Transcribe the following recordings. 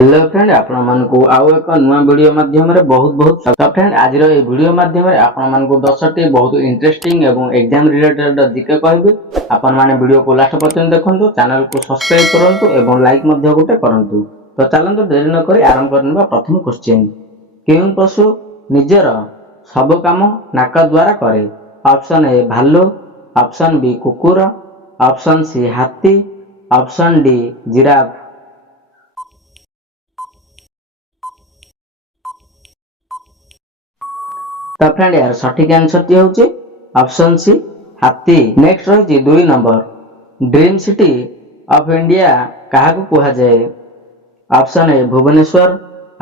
Hello friend आपण मानकु आउ एक नुआ वीडियो माध्यम रे बहुत बहुत स्वागत फ्रेंड। आज रो ए वीडियो माध्यम रे आपण मानकु 10 टी बहुत इंटरेस्टिंग एवं एग्जाम रिलेटेड जीके कहबे। आपण माने वीडियो को लास्ट पर्यंत देखंतु, चैनल को सब्सक्राइब करंतु एवं लाइक मध्ये गोटे करंतु। तो चलंतु देरी न करी आरंभ करनबा प्रथम क्वेश्चन। केउं पशु निजर सब काम नाक द्वारा करे? ऑप्शन ए भालू, ऑप्शन बी कुकुर, ऑप्शन सी हाथी, ऑप्शन डी जिराफ। तो फ्रेंड यार सठिक आंसर टी होची ऑप्शन सी हाथी। नेक्स्ट रही 2 नंबर। ड्रीम सिटी ऑफ इंडिया कहा को कहा जाए? Option A Bhubaneswar,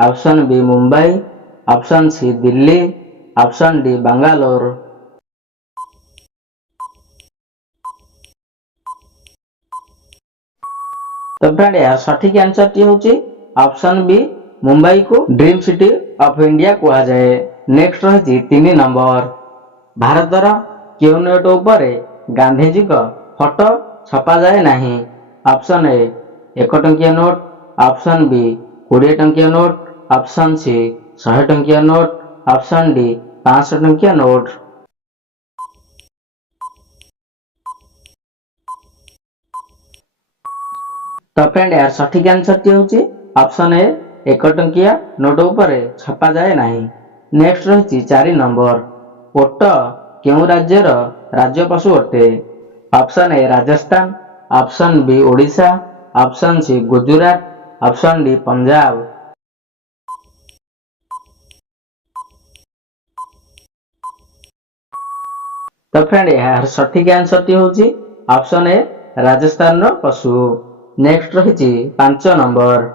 option B Mumbai, option C Delhi, option D Bangalore. तो फ्रेंड यार सठिक आंसर टी होची ऑप्शन बी मुंबई को ड्रीम सिटी ऑफ इंडिया कहा जाए। नेक्स्ट रही 3 नंबर। भारतर केउ नोट उपरे गांधीजी का फोटो छपा जाए नहीं? ऑप्शन ए 1 टंकिया नोट, ऑप्शन बी 20 टंकिया नोट, ऑप्शन सी 100 टंकिया नोट, ऑप्शन डी 500 टंकिया नोट। तो फ्रेंड यार सठिक आंसर टी होची ऑप्शन ए 1 टंकिया नोट उपरे छपा जाए नहीं। नेक्स्ट रही 4 नंबर। ओट केउ राज्यर राज्य पशु अटे? Option A Rajasthan, option B Odisha, option C Gujarat, option D Punjab. तो फ्रेंड यार सठिक आंसर टी होची ऑप्शन ए राजस्थान रो पशु। नेक्स्ट रही 5 नंबर।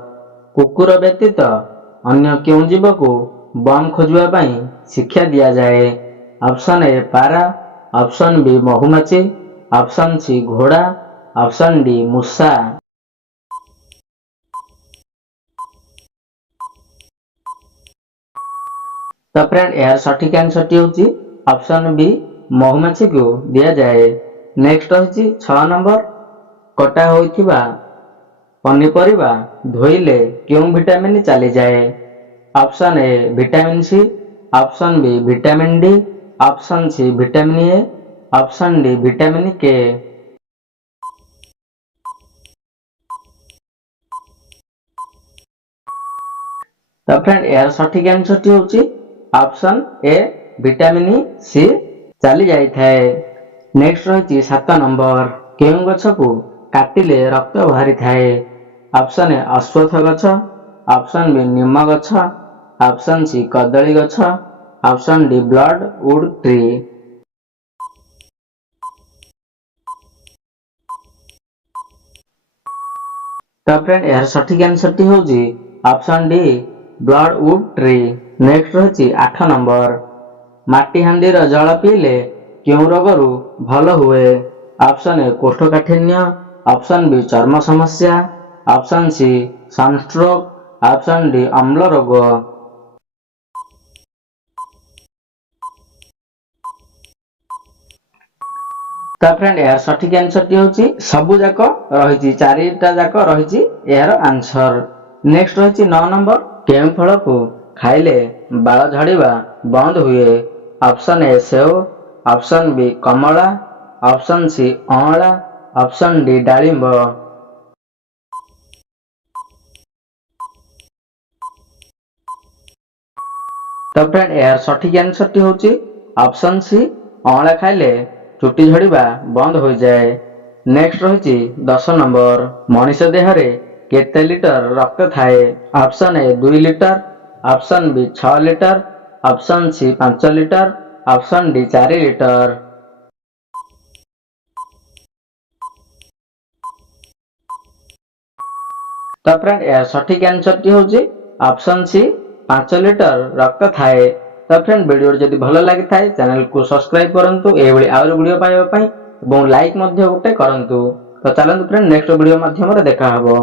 कुकुर व्यतीत अन्य केउ जीव को बम खोजुआ पाई शिक्षा दिया जाए? ऑप्शन ए पारा, ऑप्शन बी महुमाछी, ऑप्शन सी घोड़ा, ऑप्शन डी मूसा। तो फ्रेंड यार सठिक आंसर टी होची ऑप्शन बी महुमाछी को दिया जाए। नेक्स्ट रही 6 नंबर। कटा होइथिबा पनीपरिबा धोइले केउ विटामिन चली जाए? Option A vitamin C, option B vitamin D, option C vitamin A, option D vitamin K. तो फ्रेंड यार सठिक आंसर टी होची ऑप्शन ए विटामिन सी चली जाई थाए। नेक्स्ट रही 7 नंबर। केउ गछ को काटिले रक्त बाहरी थाए? ऑप्शन ए अश्वत्थ गछ, ऑप्शन बी निम गछ, ऑप्शन सी कदली गछ, option D blood wood tree. तो फ्रेंड यार सठिक आंसर टी होची option D blood wood tree. Next रही 8 नंबर। माटी हांडी रो जल पीले केउ रोगरु भल हुए? ऑप्शन ए कोष्ठकाठिन्य, ऑप्शन बी चर्म समस्या, option C sunstroke, option D अम्ल रोग। तो फ्रेंड यार सठिक आंसर टी होची सबु जाक रही 4टा जाक रही यार आंसर। नेक्स्ट रही 9 नंबर। केउ फल को खाइले बाल झड़ीबा बंद हुए? ऑप्शन ए सेव, ऑप्शन बी कमला, ऑप्शन सी अँला, ऑप्शन डी डालिंब। तो फ्रेंड यार सठिक आंसर टी होची ऑप्शन सी अँला खाइले चुटी झड़ीबा बंद हो जाए। नेक्स्ट रही 10 नंबर। मनुष्य देह रे केते लिटर रक्त थाए? Option A 2 litre, option B 6 litre, option C 5 litre, option D 4 litre. तो फ्रेंड यार सठिक आंसर टी होची ऑप्शन सी 5 लिटर रक्त थाए। तो फ्रेंड वीडियो जदि भल लगी थाए चैनल को सब्सक्राइब करंतु, एभली आउर वीडियो पाइबा पई एवं लाइक मध्ये गोटे करंतु। तो चलंतु फ्रेंड नेक्स्ट वीडियो माध्यम रे देखा हबो।